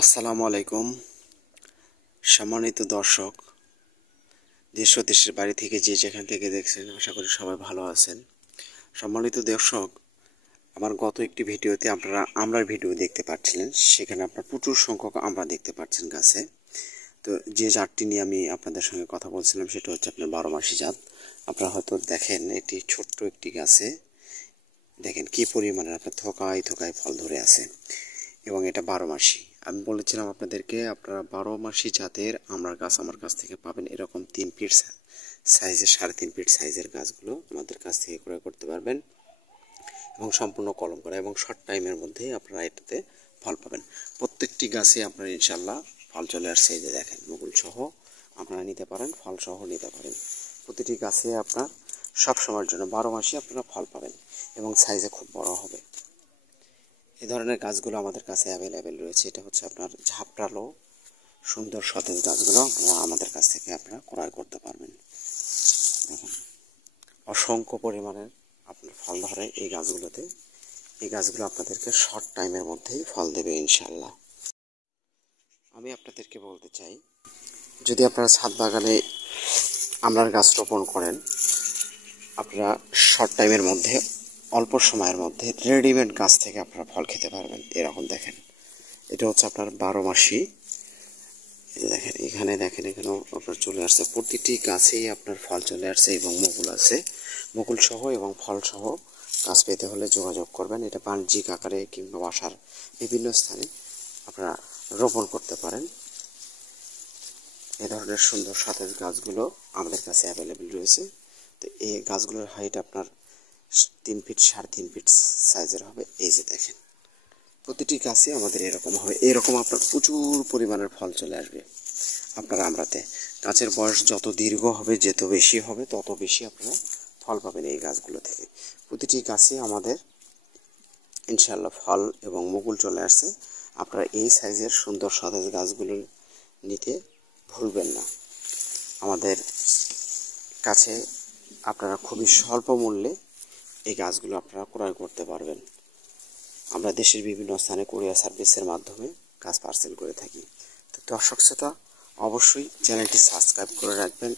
আসসালামু আলাইকুম। সম্মানিত দর্শক, দেশ ও দেশের বাড়ি থেকে যে যেখান থেকে দেখছেন, আশা করি সবাই ভালো আছেন। সম্মানিত দর্শক, আমার গত একটি ভিডিওতে আপনারা আমরার ভিডিও দেখতে পাচ্ছিলেন, সেখানে আপনার প্রচুর সংখ্যক আমরা দেখতে পাচ্ছেন গাছে। তো যে জাতটি নিয়ে আমি আপনাদের সঙ্গে কথা বলছিলাম সেটা হচ্ছে আপনার 12 মাসি জাত। আপনারা হয়তো দেখেন এটি ছোট্ট একটি গাছে দেখেন কি পরিমাণের আপনার থোকায় থোকায় ফল ধরে আছে, এবং এটা 12 মাসি। আমি বলেছিলাম আপনাদেরকে আপনারা 12 মাসি জাতের আমড়ার গাছ আমার কাছ থেকে পাবেন। এরকম 3 ফিট সাইজের, 3.5 ফিট সাইজের গাছগুলো আমাদের কাছ থেকে ক্রয় করতে পারবেন, এবং সম্পূর্ণ কলম করা এবং শর্ট টাইমের মধ্যে আপনারা এটাতে ফল পাবেন। প্রত্যেকটি গাছে আপনারা ইনশাল্লাহ ফল চলে আসছে। এই যে দেখেন, মুকুল সহ আপনারা নিতে পারেন, ফল সহ নিতে পারেন। প্রতিটি গাছে আপনার সব সময়ের জন্য 12 মাসই আপনারা ফল পাবেন, এবং সাইজে খুব বড় হবে। এই ধরনের গাছগুলো আমাদের কাছে অ্যাভেলেবেল রয়েছে। এটা হচ্ছে আপনার ঝাপটালো সুন্দর সতেজ গাছগুলো আমাদের কাছ থেকে আপনারা ক্রয় করতে পারবেন। দেখুন, অসংখ্য পরিমাণের আপনার ফল ধরে এই গাছগুলোতে। এই গাছগুলো আপনাদেরকে শর্ট টাইমের মধ্যেই ফল দেবে ইনশাল্লাহ। আমি আপনাদেরকে বলতে চাই, যদি আপনারা ছাদ বাগানে আমড়ার গাছ রোপণ করেন, আপনারা শর্ট টাইমের মধ্যে, অল্প সময়ের মধ্যে রেডিমেড গাছ থেকে আপনারা ফল খেতে পারবেন। এরকম দেখেন, এটা হচ্ছে আপনার 12 মাসি। এই যে দেখেন, এখানে দেখেন, এখানেও আপনার চলে আসছে। প্রতিটি গাছেই আপনার ফল চলে আসছে এবং মুকুল আছে। মুকুল সহ এবং ফল সহ গাছ পেতে হলে যোগাযোগ করবেন। এটা বাণিজ্যিক আকারে কিংবা বাসার বিভিন্ন স্থানে আপনারা রোপণ করতে পারেন। এ ধরনের সুন্দর সতেজ গাছগুলো আমাদের কাছে অ্যাভেলেবেল রয়েছে। তো এই গাছগুলোর হাইট আপনার 3 ফিট, 3.5 ফিট সাইজের হবে। এই যে দেখেন, প্রতিটি গাছে আমাদের এরকম হবে। এরকম আপনার প্রচুর পরিমাণের ফল চলে আসবে আপনার আমড়াতে। গাছের বয়স যত দীর্ঘ হবে, যত বেশি হবে, তত বেশি আপনারা ফল পাবেন এই গাছগুলো থেকে। প্রতিটি গাছে আমাদের ইনশাল্লাহ ফল এবং মুকুল চলে আসছে। আপনারা এই সাইজের সুন্দর সতেজ গাছগুলো নিতে ভুলবেন না। আমাদের কাছে আপনারা খুবই স্বল্প মূল্যে এই গাছগুলো আপনারা ক্রয় করতে পারবেন। আমরা দেশের বিভিন্ন স্থানে কুরিয়ার সার্ভিসের মাধ্যমে গাছ পার্সেল করে থাকি। তো দর্শক শ্রোতা, অবশ্যই চ্যানেলটি সাবস্ক্রাইব করে রাখবেন